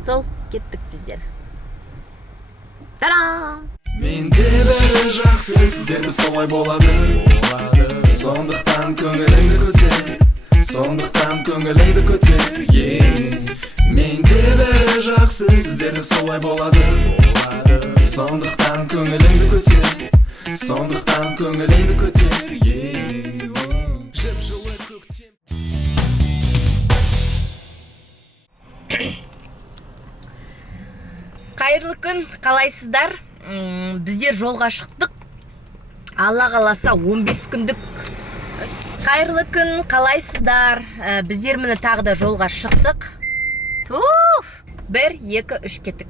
Сол кеттік біздер. Та-дам! Менде бәрі жақсы, сіздерде солай болады. Сондықтан көңіліңді көтер, Менде бәрі жақсы, сіздерде солай болады. Сондықтан көңіліңді көтер, Жып-жылы көктем. Қайырлы күн, қалайсыздар? Біздер жолға шықтық. Алла қаласа 15 күндік. Қайырлы күн, қалайсыздар? Біздер міне тағы да жолға шықтық. 1, 2, 3 кеттік.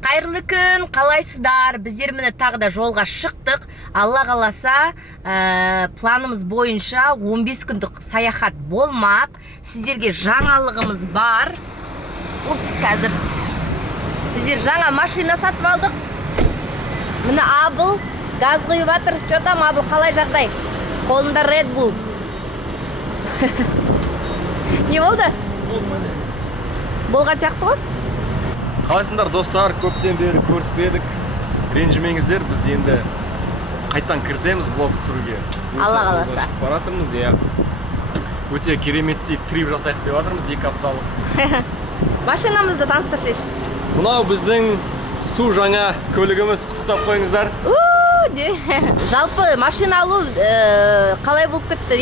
Қайырлы күн, қалайсыздар? Біздер міне тағы да жолға шықтық. Алла қаласа планымыз бойынша 15 күндік саяхат болмақ. Сіздерге жаңалығымыз бар. Қазір біздер жаңа машина сатып алдық. Міне Абыл газ құйып жатыр. Че там, Абыл, қалай жағдай? Қолында Red Bull. Не болды? Болған сияқты ғой? Қалайсыңдар достар, көптен бері көріспедік. Ренжімеңіздер, біз енді қайттан кірсеміз блог түсіруге. Алла қаласа. Шығып баратырмыз, өте кереметтей трип жасайық деп жатырмыз, 2 апталық. Машинамызды таныстыршы. Мынау біздің су жаңа көлігіміз, құттықтап қойыңыздар. Жалпы машина алу қалай болып кетті,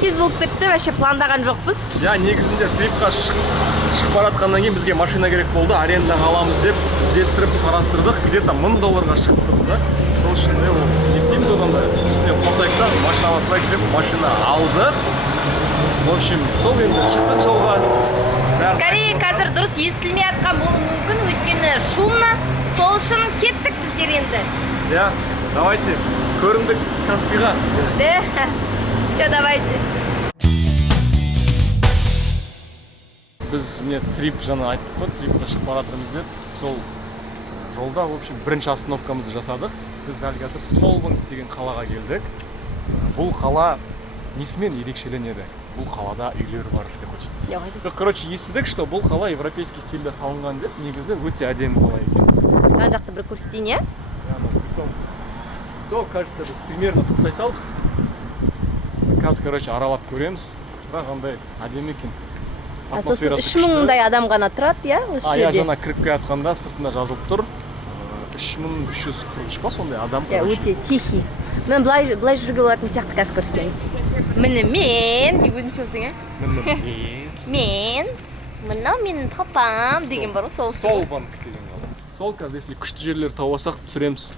тез болып кетті, вообще пландаған жоқпыз. Негізінде трипқа шығып баратқаннан кейін бізге машина керек болды, арендаға аламыз деп іздестіріп қарастырдық, где-то $1000 шығып тұрды. Сол үшін не істейміз одан да үстіне қосайық та машина аласылайық деп машина алдық. В общем, сол енді шықтық жолға. Скорее қазір дұрыс естілмей атқан болуы мүмкін, өйткені шумно. Сол үшін кеттік біздер енді. Давайте, көрімдік Каспиға. Все, давайте. Біз міне трип жаңа айттық қой, трипқа шығып баратырмыз деп. Сол жолда, в общем, бірінші остановкамызды жасадық. Біз дәл қазір Солбанг деген қалаға келдік. Бұл қала несімен ерекшеленеді? Бұл қалада үйлер бар деп хочет. Короче, естідік, что бұл қала европейский стильде салынған деп, негізі өте әдемі қала екен. Жан жақты бір көрсетейін, е? То, кажется, біз примерно тоқтай салдық. Қазір, короче, аралап көреміз. Бірақ андай әдемі екен. Атмосферасы күшті. 3000-дай адам ғана тұрады, осы жерде. Жаңа кіріп келатқанда сыртында жазылып тұр. 3343 па сондай адам. Өте тихий. Мен былай жүруге болатын сияқты қазір көрсетеміз. Міне мен, өзінше болсың, мынау менің папам деген бар ғой, Солбанг деген қала. Сол қазір, если күшті жерлер тауасақ түсіреміз.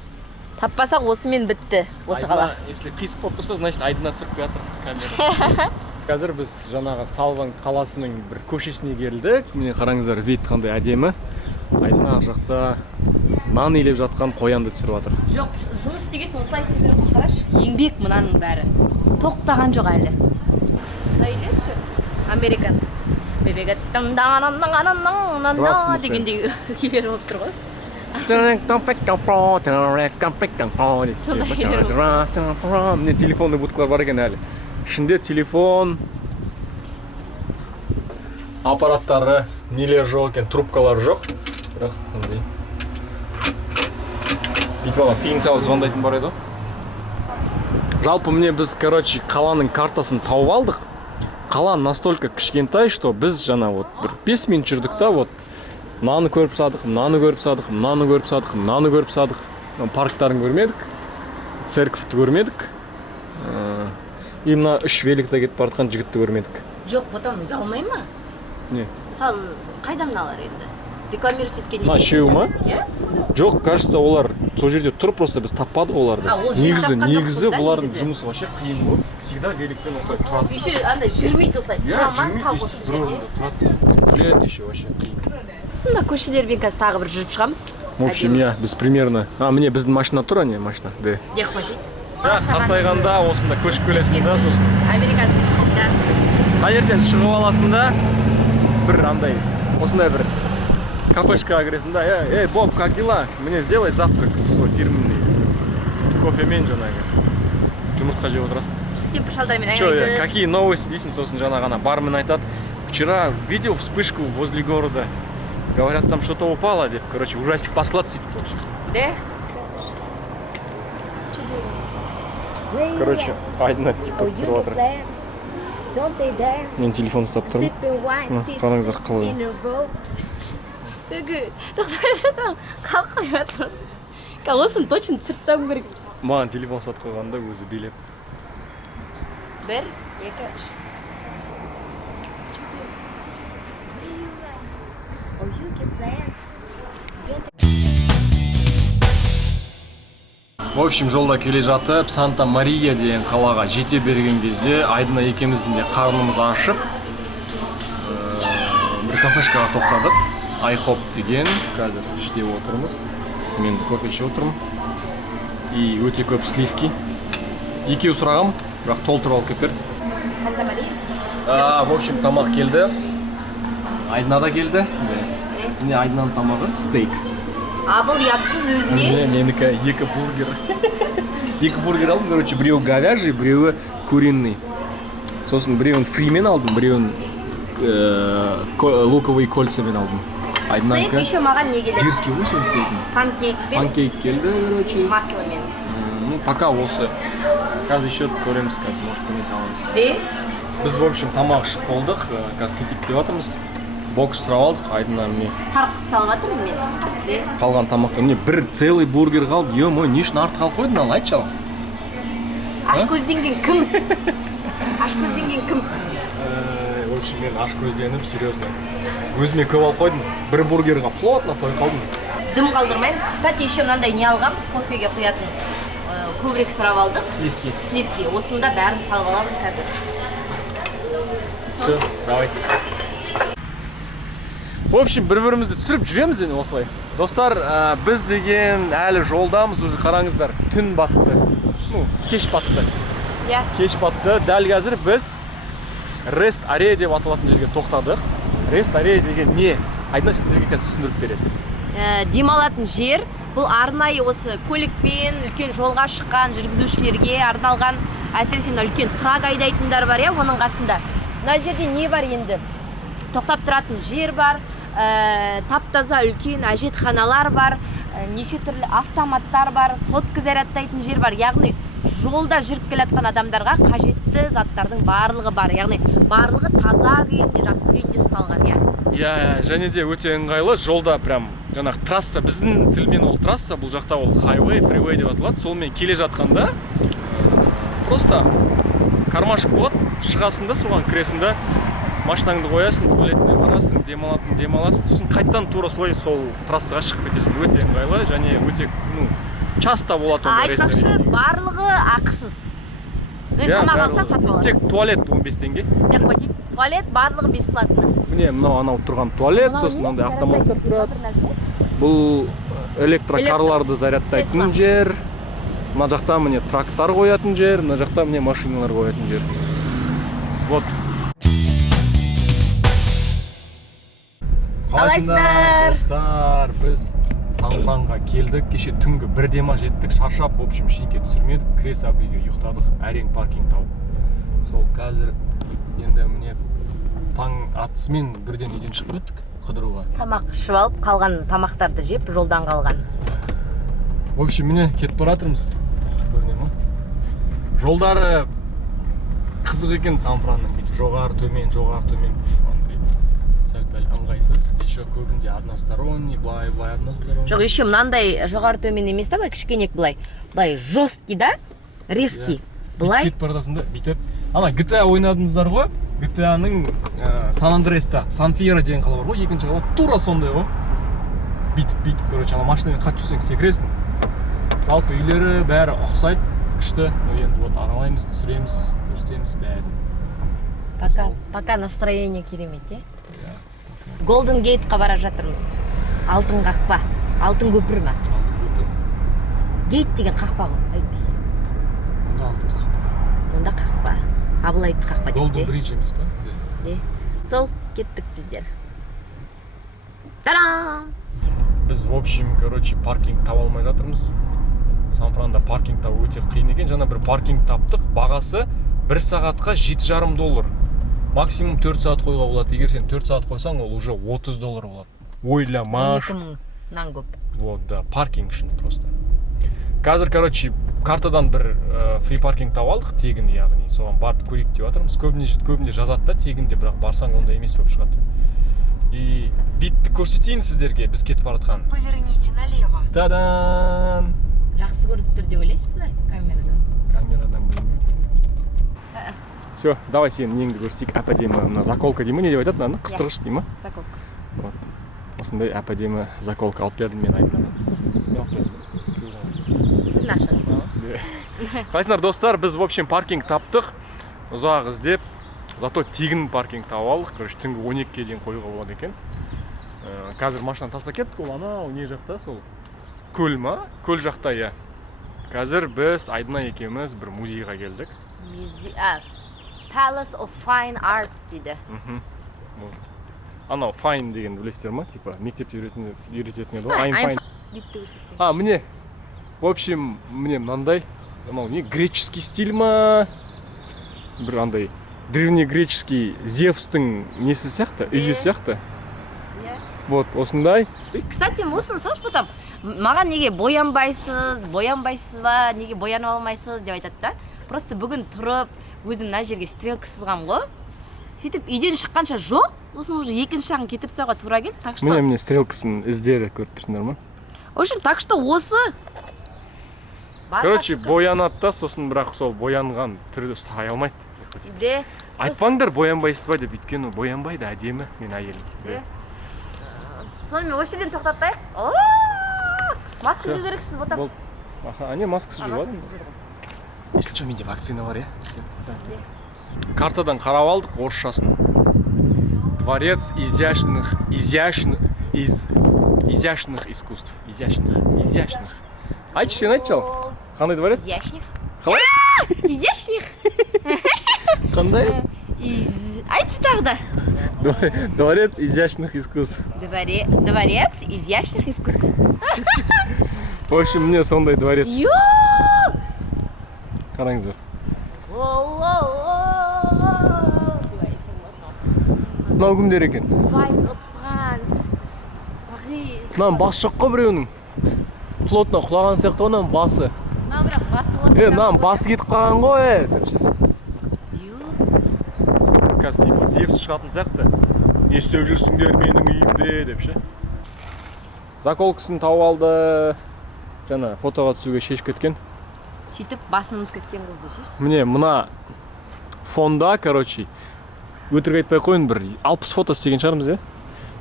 Таппасақ осымен бітті, осы қала. Если қисық болып тұрса, значит айдына түсіріп жатыр камера. Қазір біз жаңағы Солбанг қаласының бір көшесіне келдік. Міне қараңыздар, вид қандай әдемі. Айдына ар жақта нан илеп жатқан қоянды түсіріп жатыр. Жоқ, жұмыс істегесін осылай істеп керек қой, қараш. Еңбек мынаның бәрі. Тоқтаған жоқ әлі. Ойлашы, Американ. Дегендей күйлер болып тұр ғой. Міне телефонды будкалар бар екен әлі. Ішінде телефон, аппараттары, нелер жоқ екен, трубкалары жоқ. Бірақ ондай. Бүйтіп ала тиын салып звондайтын бар еді. Жалпы міне біз, короче, қаланың картасын тауып алдық. Қала настолько кішкентай, что біз жаңа бір 5 минут жүрдік та, мынаны көріп садық. Парктарын көрмедік, церковьті көрмедік. И мына 3 великта кетіп бартқан жігітті көрмедік. Жоқ, потом ұялмай ма? Не? Мысалы, қайда мыналар енді? Рекламировать еткен екен. Үшеуі ма? Жоқ, кажется, олар сол жерде тұрып, просто біз таппадық оларды. Негізі бұлардың жұмысы вообще қиын болып, всегда великпен осылай тұрады. Еще андай жүрмейді осылай, тұрама, тау осы жерде. Күледі еще вообще қиын. Мына көшелермен қазір тағы бір жүріп шығамыз. В общем, біз примерно... Міне біздің машина тұр, не машина? Не хватит? Қартайғанда осында көшіп келесің да, сосын. Американский стильда. Таңертең шығып аласың да, бір андай, осындай бір кафешкаға кіресің да, Боб, как дела? Мне сделай завтрак свой фирменный. Кофемен жаңағы. Жұмыртқа жеп отырасың. Кемпір шалдармен әңгіме айтып. Какие новости дейсің, сосын жаңа ғана бармен айтады. Вчера видел вспышку возле города. Говорят, там что-то упало, деп. Короче, ужастик посылады сөйтіп, в общем. Да? Короче, Айдына тикток түсіріп жатыр. Мен телефон ұстап тұрмын. Қараңыздар қалай. Тоқташы, қалқай жатыр. Осыны точно түсіріп тастау керек. Маған телефон сатып қойғанда өзі билеп. 1, 2, 3. В общем, жолда келе жатып, Санта-Мария деген қалаға жете берген кезде Айдына екеуміздің де қарнымыз ашып, бір кафешкаға тоқтадық. Айхоп деген, қазір іште отырмыз. Мен кофе ішіп отырмын. И өте көп сливки. Екеу сұрағам, бірақ толтырып алып кетті. В общем, тамақ келді. Айдына да келді. Міне Айдынаның тамағы стейк. Бұл ятсыз өзіне? Менікі 2 бургер. 2 бургер алдым, короче, біреуі говяжий, біреуі куриный. Сосын біреуін фримен алдым, біреуін луковый кольцамен алдым. Стейк еще маған не келеді? Жирский ғой сен стейкін? Панкейкпен? Панкейк келді, короче. Масломен? Ну, пока осы. Қазір еще көреміз, қазір, может, көмес аламыз. Де? Біз, в общем, тамақ ішіп болдық, қазір кетейік деп жатырмыз. Бокс сұрап алдық, Айдына мне. Сарқыт салып жатырмын мен. Де? Қалған тамақта мне бір целый бургер қалды. Ё-мой, не үшін артық алып қойдың, ал айтшы ал. Ашкөзденген кім? Ашкөзденген кім? В общем, мен ашкөзденіп, серьезно. Өзіме көп алып қойдым. Бір бургерға плотно той қалдым. Дым қалдырмаймыз. Кстати, еще мынандай не алғанбыз, кофеге құятын. Көбірек сұрап алдық. Сливки. Сливки. Осында бәрін салып аламыз қазір. Все, давайте. В общем, бір-бірімізді түсіріп жүреміз енді осылай. Достар, біз деген әлі жолдамыз, уже қараңыздар, түн батты. Ну, кеш батты. Иә. Кеш батты. Дәл қазір біз Rest Area деп аталатын жерге тоқтадық. Rest Area деген не? Айдына сіздерге қазір түсіндіріп береді. Демалатын жер, бұл арнайы осы көлікпен үлкен жолға шыққан жүргізушілерге арналған, әсіресе үлкен трак айдайтындар бар, иә, оның қасында. Мына жерде не бар енді? Тоқтап тұратын жер бар, тап-таза үлкен әжетханалар бар, неше түрлі автоматтар бар, сотка зарядтайтын жер бар. Яғни жолда жүріп келатқан адамдарға қажетті заттардың барлығы бар. Яғни барлығы таза күйінде, жақсы күйінде ұсталған, иә? Иә, және де өте ыңғайлы. Жолда прям жаңағы трасса, біздің тілмен ол трасса, бұл жақта ол хайвей, фривей деп аталады. Солмен келе жатқанда просто кармашек болады, шығасында, соған кіресінде машинаңды қоясың, туалетіне барасың, демаласың, сосын қайттан тура солай сол трассаға шығып кетесің. Өте ыңғайлы және өте, часто болады ондай ресторан. Айтпақшы, барлығы ақысыз. Тамақ алсаң сатып аласың. Тек туалет 15 теңге. Туалет барлығы бесплатно. Міне, анау тұрған туалет, сосын мынандай автоматтар тұрады. Бұл электрокарларды зарядтайтын жер. Мына жақта міне трактор қоятын жер, мына жақта міне машиналар қоятын жер. Вот. Қалайсыздар? Достар, біз Сан-Франға келдік. Кеше түнгі 1-ма жеттік, шаршап, в общем, шейінке түсірмедік. Кіре сап үйге ұйықтадық, әрең паркинг тауып. Сол қазір енді міне таң атысымен бірден үйден шығып кеттік қыдыруға. Тамақ ішіп алып, қалған тамақтарды жеп, жолдан қалған. В общем, міне кетіп баратырмыз. Көріне ма? Жолдары қызық екен Сан-Франның. Бүйтіп жоғары төмен. Сәл-пәл ыңғайсыз. Еще көбінде односторонний, былай односторонний. Жоқ, еще мынандай жоғары төмен емес та, былай кішкенек былай жесткий да, резкий. Былай кетіп барасында бүйтіп. Ана GTA ойнадыңыздар ғой? GTA-ның Сан-Андреста, Сан-Фьера деген қала бар ғой, екінші қала тура сондай ғой. Бүйтіп, короче, ана машинамен қатты жүрсең секіресің. Жалпы үйлері бәрі ұқсайды, күшті. Енді вот аралаймыз, түсіреміз, көрсетеміз бәрін. Пока настроение керемет, е? Golden Gate-қа бара жатырмыз. Алтын қақпа. Алтын көпір ма? Алтын көпір. Gate деген қақпа ғой, айтпесе. Онда алтын қақпа. Онда қақпа. Абылайды қақпа деп. Golden Bridge емес па? Сол, кеттік біздер. Та-дам! Біз, в общем, короче, паркинг таба алмай жатырмыз. Сан-Франда паркинг табу өте қиын екен. Жаңа бір паркинг таптық. Бағасы 1 сағатқа $7,5. Максимум 4 сағат қойға болады. Егер сен 4 сағат қойсаң, ол уже $30 болады. ойламаш. 12.000-нан көп. Вот, да, паркинг үшін просто. Қазір, короче, картадан бір фри паркинг тауып алдық, тегін, яғни соған барып көрейік деп жатырмыз. Көбінде жазады да тегінде, бірақ барсаң онда емес болып шығады. И видті көрсетейін сіздерге, біз кетіп бара жатқан. Поверните налево. Тадан! Жақсы көрдіңдер деп ойлайсыз ба камерадан? Камерадан білмеймін. Все, давай сен неңді көрсетейік. Әп-әдемі мына заколка деймі, не деп айтады мынаны? Қыстырғыш деймі? Заколка. Вот. Осындай әп-әдемі заколка алып бердім мен Айдынаға. Мен алып бердім. Сіздің ақшаңызға ғой. Қайсыңдар достар, біз в общем паркинг таптық. Ұзақ іздеп, зато тегін паркинг тауып алдық. Короче, түнгі 12-ге дейін қоюға болады екен. Қазір машинаны тастап кеттік, ол анау не жақта сол көл ма? Көл жақта, иә. Қазір біз Айдына екеуміз бір музейға келдік. Palace of Fine Arts дейді. Анау fine деген білесіздер ма? Типа мектепте үйрететін еді ғой. I'm fine. Битті көрсетсең. Міне. В общем, міне мынандай, анау не греческий стиль ма? Бір андай древнегреческий Зевстың несі сияқты, үйі сияқты. Вот, осындай. Кстати, осыны салшы потом. Маған неге боянбайсыз ба, неге боянып алмайсыз деп айтады да. Просто бүгін тұрып, өзім мына жерге стрелка сызғам ғой. Сөйтіп үйден шыққанша жоқ, сосын уже екінші жағын кетіп тастауға тура келді. Так что Міне стрелкасының іздері көріп тұрсыңдар ма? В общем, так что осы. Короче, боянады да, сосын бірақ сол боянған түрді ұстай алмайды. Де. Айтпаңдар боянбайсыз ба деп, өйткені боянбайды әдемі мен әйелім. Сонымен осы жерден тоқтатайық. Маска кию керексіз ботам. Не, маскасы жүріп. Если что, менде вакцина бар, Картадан қарап алдық орысшасын. Дворец изящных искусств. Изящных. Айтшы, сен айтшы ал. Қандай дворец? Изящных. Қалай? Изящных. Қандай? Айтшы тағы да. Дворец изящных искусств. Дворец изящных искусств. В общем, мне сондай дворец. Йо! Қараңыздар. Мынау кімдер екен? Vibes of France. Paris. Мынаның басы жоқ қой біреуінің. Плотно құлаған сияқты оның басы. Мына бірақ басы болса. Мынаның басы кетіп қалған ғой. Қазір типа Зевс шығатын сияқты. Не істеп жүрсіңдер менің үйімде деп ше. Заколкасын тауып алды. Жаңа фотоға түсуге шешіп кеткен. Сөйтіп басын ұмытып кеткен қызды шеш. Міне мына фонда, короче, өтірік айтпай қойын, бір 60 фото істеген шығармыз,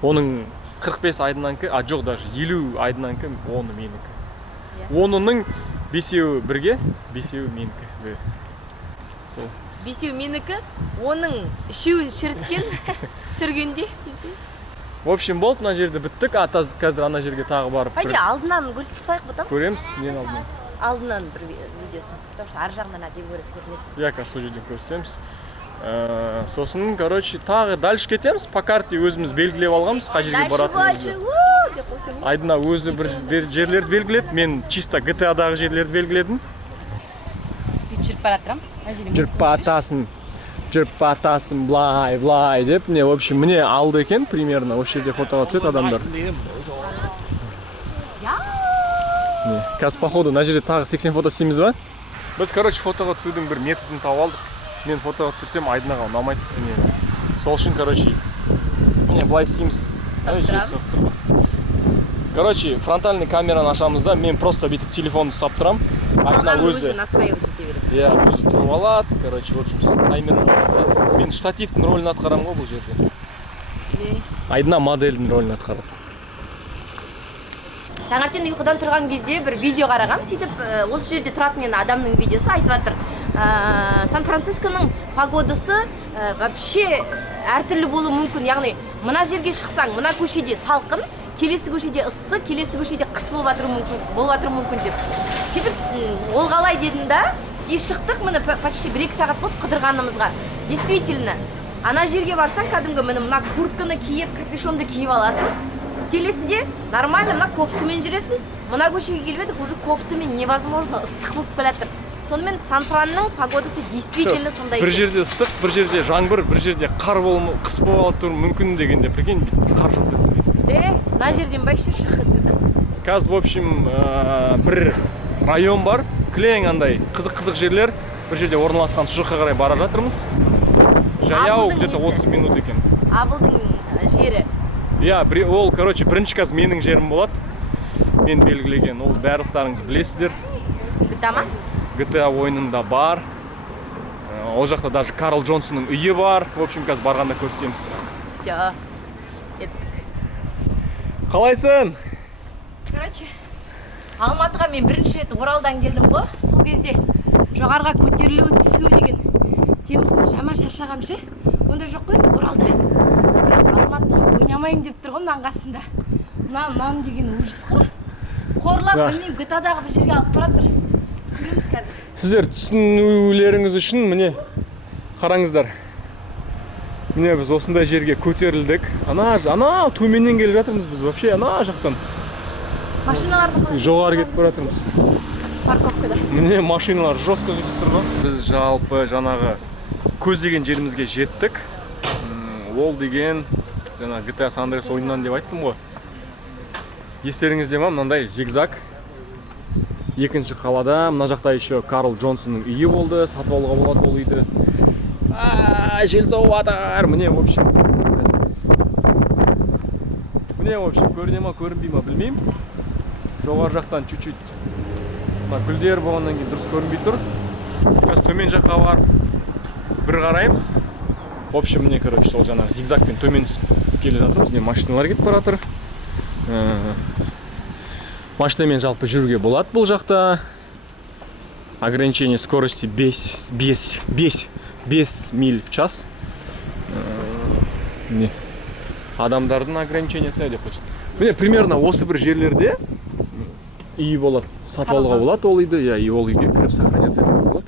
Оның 45 Айдынанікі, жоқ даже 50 Айдынанікі, 10 менікі. 10-ның 5-еуі бірге, 5-еуі менікі. Сол. 5-еуі менікі, оның 3-еуін шіріткен, түсіргенде. В общем, болды, мына жерде біттік. Қазір ана жерге тағы барып. Қайде, алдынан көрсетіп салайық бұтам? Көреміз, нені алдынан? Алдынан бір видеосын. Потому что ар жағынан әдемі көрінеді. Я қазір сол жерден көрсетеміз. Сосын, короче, тағы дальше кетеміз. По карте өзіміз белгілеп алғанбыз, қай жерге баратынымызды. Айдына өзі бір жерлерді белгіледі. Мен чисто GTA-дағы жерлерді белгіледім. Жүріп баратырам. Жүріп атасын, блай деп. В общем, мне алды екен примерно. Осы жерде фотоға түседі адамдар. Қазір, походу, на жерде тағы 80 фото істейміз ба? Біз, короче, фотоға түсудің бір методын тауып алдық. Мен фотоға түсірсем Айдынаға ұнамайды. Сол үшін, короче, былай істейміз. Короче, фронтальный камераны ашамыз да, мен просто бүйтіп телефонды ұстап тұрам. Айдына өзі настраивать ете береді. Өзі тұрып алады. Короче, в общем, сол таймерін алады. Мен штативтің рөлін атқарам ғой бұл жерде. Айдына модельдің рөлін атқарады. Таңертең ұйқыдан тұрған кезде бір видео қарағам. Сөйтіп, осы жерде тұратын адамның видеосы айтып жатыр. Сан-Францисконың погодасы вообще әртүрлі болуы мүмкін. Яғни, мына жерге шықсаң, мына көшеде салқын, келесі көшеде ыссы, келесі көшеде қыс болып жатыр мүмкін деп. Сөйтіп, ол қалай дедім да, шықтық, міне почти 1-2 сағат болды қыдырғанымызға. Действительно, ана жерге барсаң, кәдімгі мына куртканы киіп, капюшонды киіп аласың. Келесіде нормально мына кофтамен жүресің. Мына көшеге келіп едік, уже кофтамен невозможно, ыстық болып келатыр. Сонымен Сан-Франның погодасы действительно сондай. Бір жерде ыстық, бір жерде жаңбыр, бір жерде қар қыс болып тұруы мүмкін дегенде, прикинь, қар жоқ кетсе. мына жерден вообще шық еткізіп. Қазір, в общем, бір район бар, кілең андай қызық жерлер. Бір жерде орналасқан сол жаққа қарай бара жатырмыз. Жаяу где-то 30 минут екен. Абылдың жері. Иә, ол, короче, бірінші қазір менің жерім болады. Мен белгілеген, ол барлықтарыңыз білесіздер. GTA ма? GTA ойынында бар. Ол жақта даже Карл Джонсонның үйі бар. В общем, қазір барғанда көрсетеміз. Все. Еттік. Қалайсың? Короче, Алматыға мен бірінші рет Оралдан келдім ғой. Сол кезде жоғарға көтерілу түсу деген темасына жаман шаршағам ше. Онда жоқ қой енді Оралда. Бірақ Алматы ойнамайым деп тұр ғой мынаның қасында. Мынаны деген ужас қой. Қорлап білмеймін GTA-дағы бір жерге алып баратыр. Көреміз қазір. Сіздер түсінулеріңіз үшін міне қараңыздар. Міне біз осындай жерге көтерілдік. Ана төменнен келе жатырмыз біз вообще ана жақтан. Машиналарды жоғары кетіп бара жатырмыз. парковкада. Міне машиналар жестко қисып тұрған. Біз жалпы жаңағы көздеген жерімізге жеттік. Ол деген жаңа GTA San Andreas ойынынан деп айттым ғой. Естеріңізде ма, мынандай зигзаг. Екінші қалада, мына жақта еще Карл Джонсонның үйі болды, сатып алуға болады ол үйді. Жел соғып жатыр. Міне, в общем. Міне, в общем, көріне ма, көрінбей ма, білмеймін. Жоғар жақтан чуть-чуть гүлдер болғаннан кейін дұрыс көрінбей тұр. Қазір төмен жаққа барып бір қараймыз. В общем, міне, короче, сол жаңағы зигзагпен төмен түсіп келе жатырмыз. Міне машиналар кетіп бара жатыр. Машинамен жалпы жүруге болады бұл жақта. Ограничение скорости 5 миль в час. Міне адамдардың ограничениясы деп қойшы. Міне примерно осы бір жерлерде үй болады, сатып алуға болады ол үйді, и ол үйге кіріп сохраняться болады.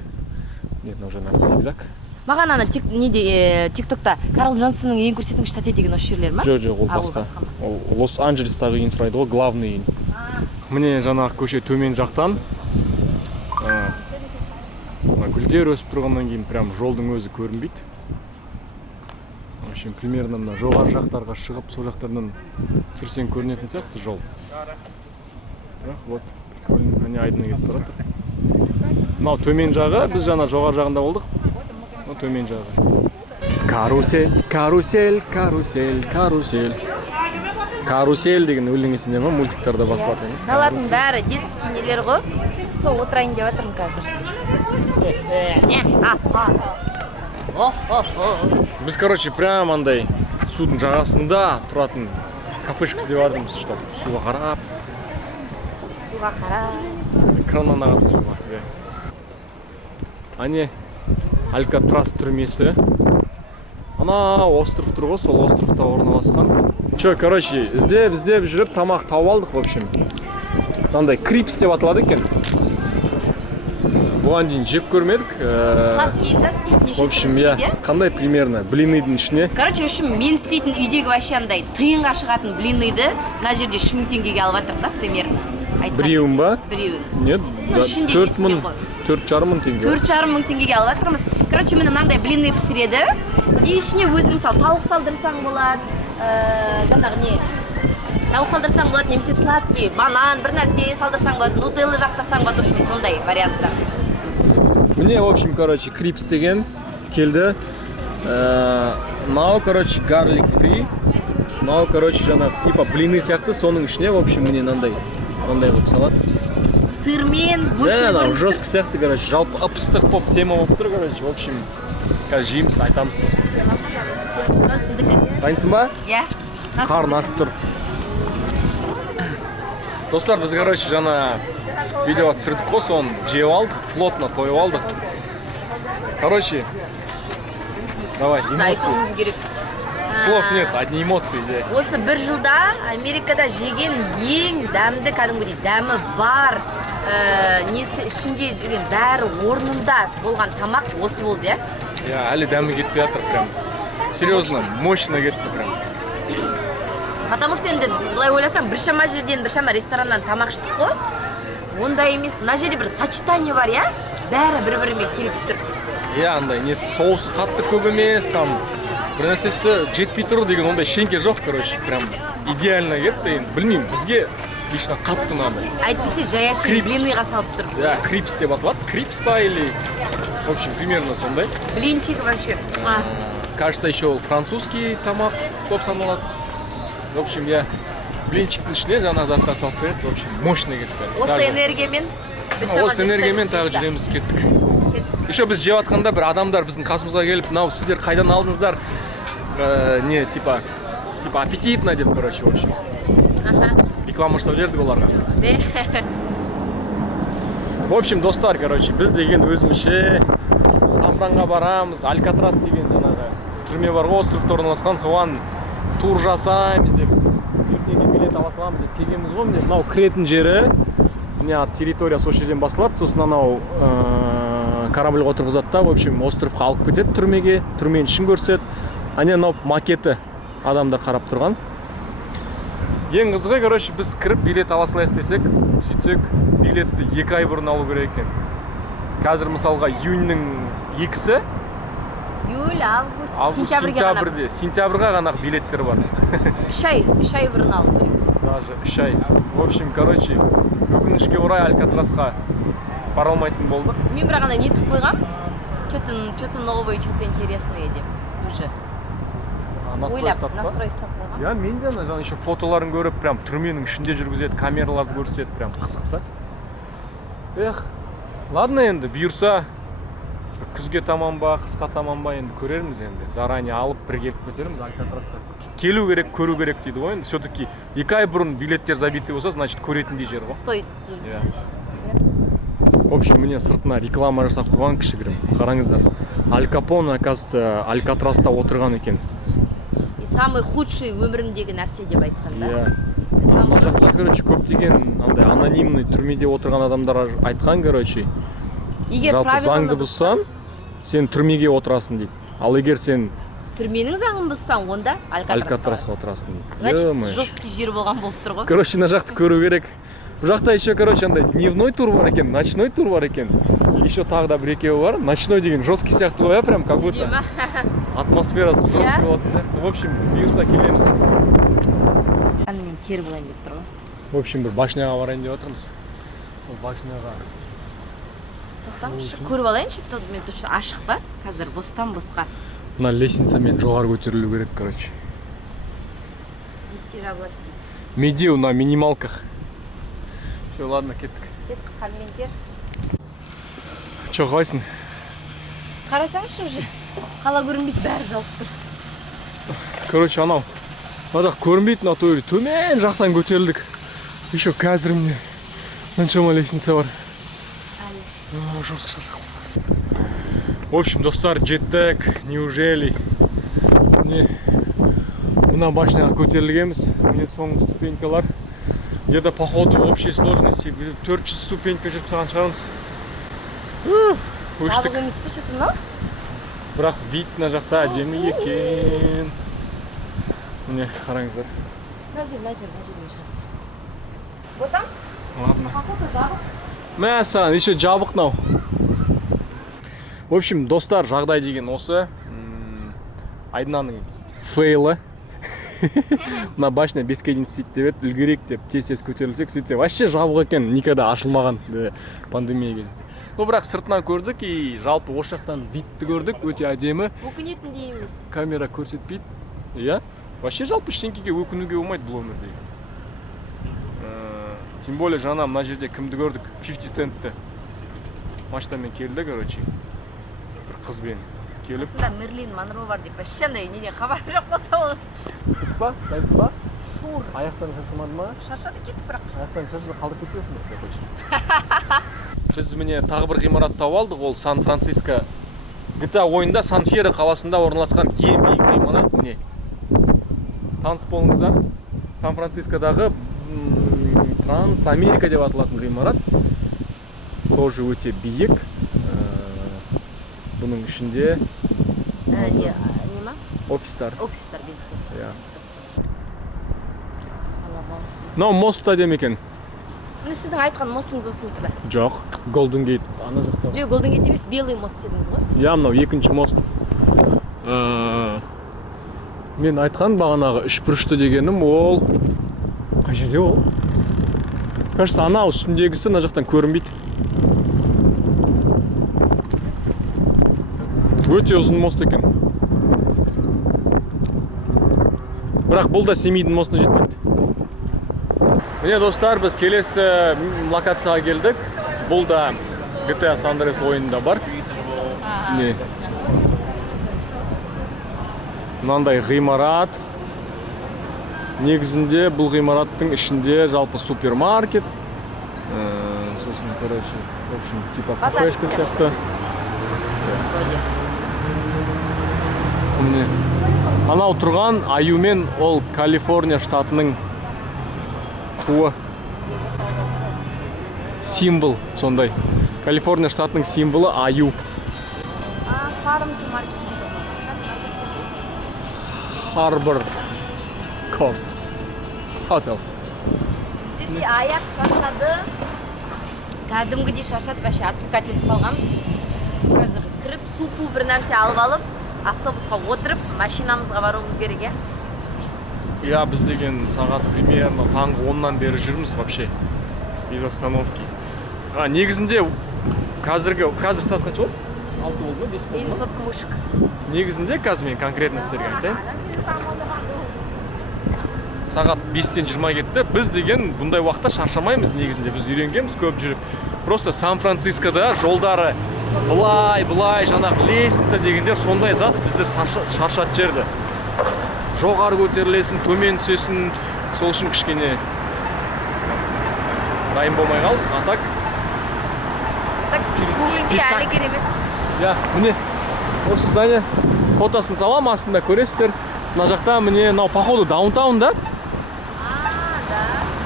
Міне мынау жаңағы зигзаг. Маған ана тиктокта Карл Джонсонның ең көрсетіңкіш статья деген осы жерлер ма? Жоқ, ол басқа. Ол Лос-Анджелестағы үйін сұрайды ғой, главный үйін. Міне жаңағы көше төмен жақтан гүлдер өсіп тұрғаннан кейін прям жолдың өзі көрінбейді. В общем, примерно мына жоғары жақтарға шығып, сол жақтардан түсірсең көрінетін сияқты жол. Бірақ вот, прикольно, айдына кетіп барады. Мынау төмен жағы, біз жаңа жоғары жағында болдық. Мынау төмен жағы. Карусель, карусель, карусель, карусель. Карусель деген өлең есінде ма, мультиктарда басылады. Мыналардың бәрі детский нелер ғой. Сол отырайын деп жатырмын қазір. Біз, короче, прям андай судың жағасында тұратын кафешка іздеп жатырмыз, чтобы суға қарап. Суға қарап. Краннан ағатын суға. Ане Алькатрас түрмесі. Ана остров тұр ғой, сол островта орналасқан. Че, короче, іздеп жүріп тамақ тауып алдық, в общем. Мынандай крипс деп аталады екен. Бұған дейін жеп көрмедік. Сладкий істейтін В общем, қандай примерно блиныйдың ішіне. Короче, мен істейтін үйдегі вообще андай тиынға шығатын блиныйды мына жерде 3000 теңгеге алып жатыр да, примерно. Біреуін ба? Біреуін. Нет, 4,5 мың теңге. 4,5 мың теңгеге алып жатырмыз. Короче, міне мынандай блинный пісіреді. И ішіне өзің мысалы тауық салдырсаң болады. Жаңағы не? Тауық салдырсаң болады, немесе сладкий, банан, бір нәрсе салдырсаң болады, нутелла жақтасаң болады, үшін сондай варианттар. Міне, в общем, короче, крипс деген келді. Мынау, короче, garlic free. Мынау, короче, жаңағы типа блины сияқты, соның ішіне, в общем, міне мынандай қылып салады. Сырмен, бөшін көрініп тұр. Жестко сияқты, короче, жалпы ып-ыстық болып тема болып тұр, короче, в общем, қазір жейміз, айтамыз. Сіздікі. Дайынсың ба? Иә. Қарын ашып тұр. Достар, біз, короче, жаңа видео түсірдік қой, соны жеп алдық, плотно тойып алдық. Короче, давай, эмоции. Айтуымыз керек. Слов нет, одни эмоции. Осы бір жылда Америкада жеген ең дәмді, кәдімгідей дәмі бар, несі ішінде деген бәрі орнында болған тамақ осы болды, иә? Иә, әлі дәмі кетпей жатыр прям. Серьезно, мощно кетті прям. Потому что енді былай ойласаң, біршама жерден, біршама рестораннан тамақ іштік қой. Ондай емес, мына жерде бір сочетание бар, иә? Бәрі бір-бірімен келіп тұр. Иә, андай несі соусы қатты көп емес, там бір нәрсесі жетпей тұр деген ондай шенке жоқ, короче, прям идеально кетті енді білмеймін бізге лично қатты ұнады. Әйтпесе жаяшын Крипс. блиныйға салып тұр. Да, крипс деп аталады. Крипс па или в общем примерно сондай. Блинчик вообще. Кажется, еще ол французский тамақ болып саналады. В общем, я блинчиктің ішіне жаңа заттар салып береді. В общем, мощный кетті. Осы энергиямен Осы энергиямен тағы жүреміз кеттік. Еще біз жеп жатқанда бір адамдар біздің қасымызға келіп, мынау сіздер қайдан алдыңыздар? Не, типа аппетитно деп, короче, в общем. Реклама жасап жібердік оларға. В общем, достар, короче, біз деген өзімізше Сан-Франға барамыз, Алькатрас деген жаңағы түрме бар ғой, островта орналасқан, соған тур жасаймыз деп, ертеңге билет ала саламыз деп келгенбіз ғой. Міне мынау кіретін жері, міне территория сол жерден басылады, сосын анау корабльға отырғызады да, в общем, островқа алып кетеді түрмеге, түрменің ішін көрсетеді. Ане мынау макеті адамдар қарап тұрған. Ең қызығы, короче, біз кіріп билет ала салайық десек, сөйтсек, билетті 2 ай бұрын алу керек екен. Қазір мысалға июньнің 2-сі, июль, август, сентябрьге сентябрьға ғана билеттер бар. 3 ай бұрын алу керек. Даже 3 ай. В общем, короче, өкінішке орай Алькатрасқа бара алмайтын болдық. Мен бір ғана нетіп қойғам, что-то новое, что-то интересное деп, уже. Настрой ұстап па? Настрой ұстап қойғам. Я мен де жаңа еще фотоларын көріп, прям түрменің ішінде жүргізеді, камераларды көрсетеді, прям қызықты. Эх, ладно енді, бұйырса күзге таман ба, қысқа таман ба енді көрерміз енді. Заранее алып бір келіп көтереміз Алькатрасқа. Келу керек, көру керек дейді ғой енді. Все-таки 2 ай бұрын билеттер забиты болса, значит көретіндей жер ғой. Стоит. В общем, міне сыртына реклама жасап қойған кішігірім. Қараңыздар. Аль Капоне, оказывается, Алькатраста отырған екен. И самый худший өмірімдегі нәрсе деп айтқан да. Ана жақта, короче, көптеген андай анонимный түрмеде отырған адамдар айтқан, короче. Жалпы заңды бұзсаң, сен түрмеге отырасың дейді. Ал егер сен түрменің заңын бұзсаң, онда Алькатрасқа отырасың дейді. Значит, жесткий жер болған болып тұр ғой. Короче, мына жақты көру керек. Бұл жақта еще, короче, андай дневной тур бар екен, ночной тур бар екен. Еще тағы да бір екеуі бар. Ночной деген жесткий сияқты ғой, прям как будто атмосферасы жесткий болатын сияқты. В общем, бұйырса келеміз. Мен тер болайын деп тұр ғой. В общем, бір башняға барайын деп отырмыз. Сол башняға. Тоқтаңызшы, көріп алайыншы, мен точно ашық па? Қазір бостан босқа. Мына лестницамен жоғары көтерілу керек, короче. Вести работать дейді. Медеу на минималках. Все, ладно, кеттік. Кеттік, қалмендер. Че, қалайсың? Қарасаңшы уже. Қала көрінбейді, бәрі жауып тұр. Короче, анау. Мына жақ көрінбейді, мына той төмен жақтан көтерілдік. Еще қазір міне қаншама лестница бар. Жестко шашақ. В общем, достар, жеттік, неужели? Мына башняға көтерілгенбіз. Міне соңғы ступенькалар. Где-то по ходу общей сложности 400 ступенька жүріп саған шығарымыз. Жабық емес пе, что-то мынау? Бірақ вид мына жақта әдемі екен. Міне, қараңыздар. Мына жер шығасыз. Вот там? Ладно. Походу жабық. Мә саған, еще жабық нау. В общем, достар, жағдай деген осы. Айдынаның фейлы. Мына башня беске дейін істейді деп еді, үлгерек деп тез көтерілсек, сөйтсе вообще жабық екен, никогда ашылмаған пандемия кезінде. Ну, бірақ сыртынан көрдік и жалпы осы жақтан видті көрдік, өте әдемі. Өкінетіндей емес. Камера көрсетпейді. Иә? Вообще жалпы ештеңкеге өкінуге болмайды бұл өмірде. Тем более жаңа мына жерде кімді көрдік? 50 центті машинамен келді, короче. Бір қызбен келіп. Осында Мерлин Монро бар деп, вообще неге хабар жоқ болса ол. Кетті ба? Дайынсың ба? Шур. Аяқтан шаршамады ма? Шаршады кетті бірақ. Аяқтан шаршады қалдырып кетесің бе? Біз міне тағы бір ғимарат тауып алдық, ол Сан-Франциско. GTA ойында Сан-Фьеро қаласында орналасқан ең биік ғимарат міне. Таныс болыңыздар. Сан-Францискодағы Транс-Америка деп аталатын ғимарат. Тоже өте биік. Бұның ішінде Не ма? офистар. Офистар бізде. Мынау мост әдемі екен. Сіздің айтқан мостыңыз осы емес пе? Жоқ, Golden Gate ана жақта. Жоқ, Golden Gate емес, белый мост дедіңіз ғой? Иә, мынау екінші мост. Мен айтқан бағанағы үшбұрышты дегенім ол қай жерде ол? Кажется, анау үстіндегісі мына жақтан көрінбейді. Өте ұзын мост екен. Бірақ бұл да Семейдің мостына жетпейді. Міне достар, біз келесі локацияға келдік. Бұл да GTA San Andreas ойынында бар. Не? Мынандай ғимарат. Негізінде бұл ғимараттың ішінде жалпы супермаркет. Сосын, короче, в общем, типа кафешка сияқты. Міне. Анау тұрған аюмен ол Калифорния штатының туы. Символ сондай. Калифорния штатының символы аю. Harbor Court Hotel. Бізде аяқ шаршады. Кәдімгідей шаршады, вообще атып кетіп қалғанбыз. Қазір кіріп, супу бір нәрсе алып алып, автобусқа отырып, машинамызға баруымыз керек, е? Я біз деген сағат примерно таңғы 10-нан бері жүрміз вообще. Без остановки. Негізінде қазір сағат қанша болды? 6 болды ма? 5 болды ма? Менің соткам ұшық. Негізінде қазір мен конкретно сіздерге айтайын. Сағат 5-тен 20 кетті. Біз деген бұндай уақытта шаршамаймыз негізінде. Біз үйренгенбіз көп жүріп. Просто Сан-Францискода жолдары бұлай, жаңағы лестница дегендер сондай зат біздер шаршат жерді. Жоғары көтерілесің, төмен түсесің, сол үшін кішкене дайын болмай қал. Так, көңілге әлі керемет. Я, міне, осы здание фотосын салам, астында көресіздер. Мына жақта міне, походу даунтаун да? Да.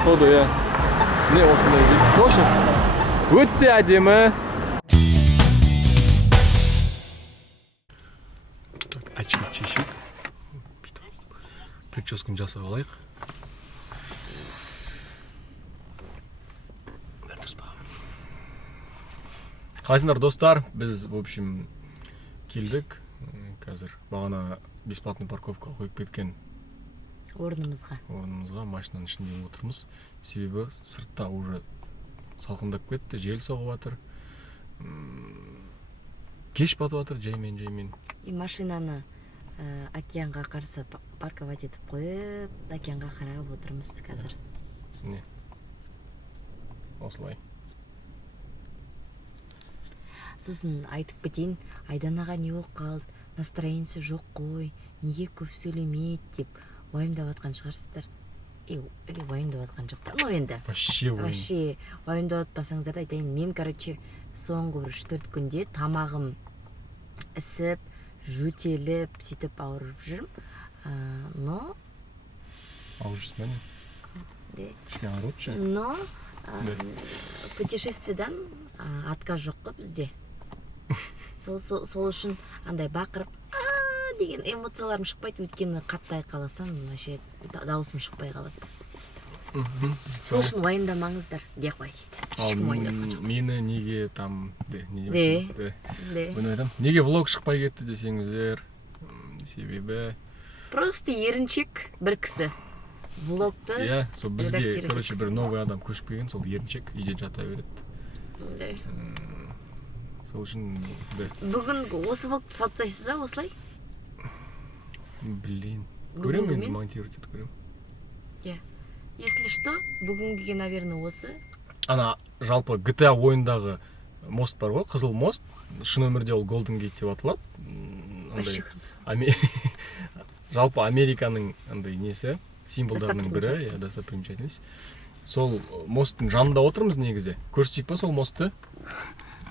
Походу, я. Міне, осындай дейді. В общем, өте әдемі. Очки чешек. Прическаны жасап алайық. Қалайсыңдар достар, біз, в общем, келдік. Қазір бағана бесплатный парковка қойып кеткен Орнымызға машинаның ішінде отырмыз. Себебі сыртта уже салқындап кетті, жел соғып жатыр. Кеш батып жатыр, жаймен. И машинаны океанға қарсы парковать етіп қойып, океанға қарап отырмыз қазір. Не? Осылай. Сосын айтып кетейін, Айданаға не болып қалды, настроениясы жоқ қой, неге көп сөйлемейді деп уайымдап жатқан шығарсыздар. Уайымдап жатқан жоқ та, ну енді. Вообще уайымдап жатпасаңыздар айтайын, мен, короче, соңғы 3-4 күнде тамағым ісіп, жөтеліп, сөйтіп ауырып жүрмін. Но Ауырып жүрсің бе не? Кішкене ауырып жүрші? Но путешествиедан отказ жоқ қой бізде. Сол үшін андай бақырып деген эмоцияларым шықпайды, өйткені қатты айқаласам, вообще дауысым шықпай қалады. Сол үшін уайымдамаңыздар, де қойды. Ешкім уайымдатқан жоқ. Мені неге там неге влог шықпай кетті десеңіздер, себебі просто еріншек бір кісі влогты сол бізге, короче, бір новый адам көшіп келген, сол еріншек үйде жата береді. Сол үшін бүгін осы влогты салып тастайсыз ба осылай? Блин, көрем енді монтировать етіп көрем. Если что, бүгінгі, наверное, осы. Ана жалпы GTA ойындағы мост бар ғой, қызыл мост. Шын өмірде ол Golden Gate деп аталады. Жалпы Американың андай несі, символдарының бірі, достопримечательность. Сол мосттың жанында отырмыз негізі. Көрсетейік па сол мостты?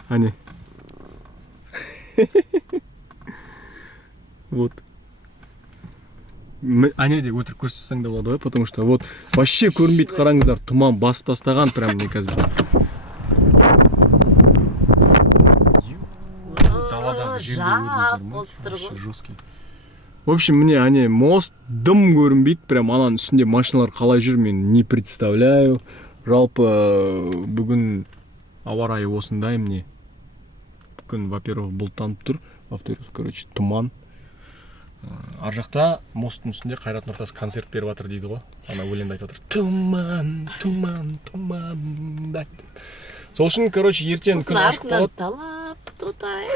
Ане. Вот. Ане де өтірік көрсетсең де болады ғой, потому что вот вообще көрінбейді, қараңыздар, тұман басып тастаған прям не қазір. Даладағы жерде көрдіңіздер ма? Вообще жесткий. В общем, мне ане мост дым көрінбейді, прям ананың үстінде машиналар қалай жүр, мен не представляю. Жалпы бүгін ауа райы осындай мне. Бүгін, во-первых, бұлттанып тұр, во-вторых, короче, тұман. ар жақта мосттың үстінде Қайрат Нұртас концерт беріп жатыр дейді ғой. Ана өлеңді айтып жатыр. Тұман, тұман, тұман. Сол үшін, короче, ертең күн ашық болады. талап, тотай.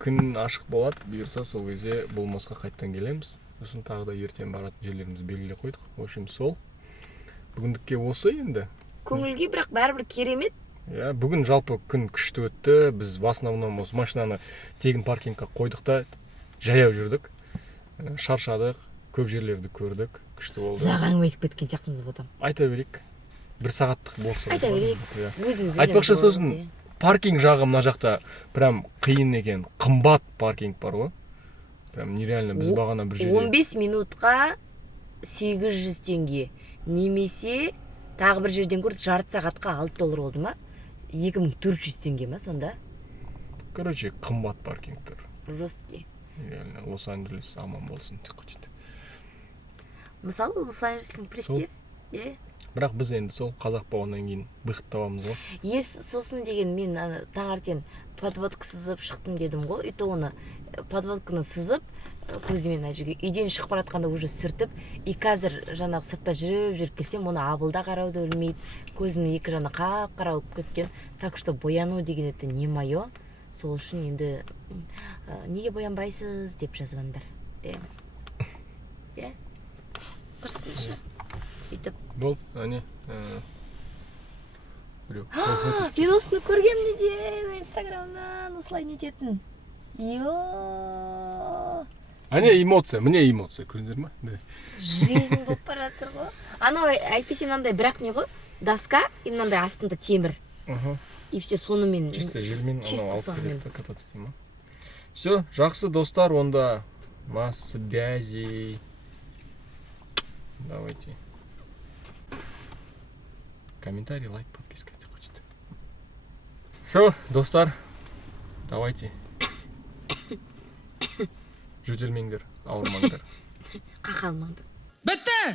Күн ашық болады, бұйырса сол кезде бұл мосқа қайттан келеміз. Сосын тағы да ертең баратын жерлерімізді белгілеп қойдық. В общем, сол. Бүгіндікке осы енді. Көңілге бірақ бәрібір керемет. Иә, бүгін жалпы күн күшті өтті. Біз в основном осы машинаны тегін паркингқа қойдық та жаяу жүрдік. Шаршадық, көп жерлерді көрдік. Күшті болды. Зағаң өйтіп кеткен сияқтымыз бұдан. Айта берейік. 1 сағаттық болса. Айта берейік. Өзіміз Айтпақшы сосын паркинг жағы мына жақта прям қиын екен. Қымбат паркинг бар ғой. Прям нереально біз бағана бір жерде 15 минутқа 800 теңге. Немесе тағы бір жерден көрдік жарты сағатқа $6 болды ма? 2400 теңге ма сонда? Короче, қымбат паркингтер. Жесткий. Реально, Лос-Анджелес аман болсын деп қойды. Мысалы, Лос-Анджелестің престері. Бірақ біз енді сол қазақ болғаннан кейін бықыт табамыз ғой. Сосын деген мен таңертең подводка сызып шықтым дедім ғой. И то оны подводканы сызып көзімен әжеге үйден шығып бара жатқанда уже сүртіп, и қазір жаңағы сыртта жүріп келсем, оны абылда қарауды білмейді. Көзімнің екі жағы қап-қара болып кеткен. Так что бояну деген это не мое. Сол үшін енді неге боянбайсыз деп жазбаңдар. Тұрсыншы. Үйтіп. Болды, әне. Біреу. Мен осыны көргем неде Инстаграмнан осылай нететін. Әне эмоция, міне эмоция, көрдіңдер ма? Жизнь болып бара жатыр ғой. Анау әйтпесе мынандай бірақ не ғой? Доска, и мынандай астында темір. И все сонымен. Чисто желмен Чисто алып сонымен. келеді кататься дейма. Все, жақсы достар, онда масса связей. Давайте. Комментарий, лайк, подписка это хочет. Все, достар, давайте. Жөтелмеңдер, ауырмаңдар. Қақалмаңдар. Бітті!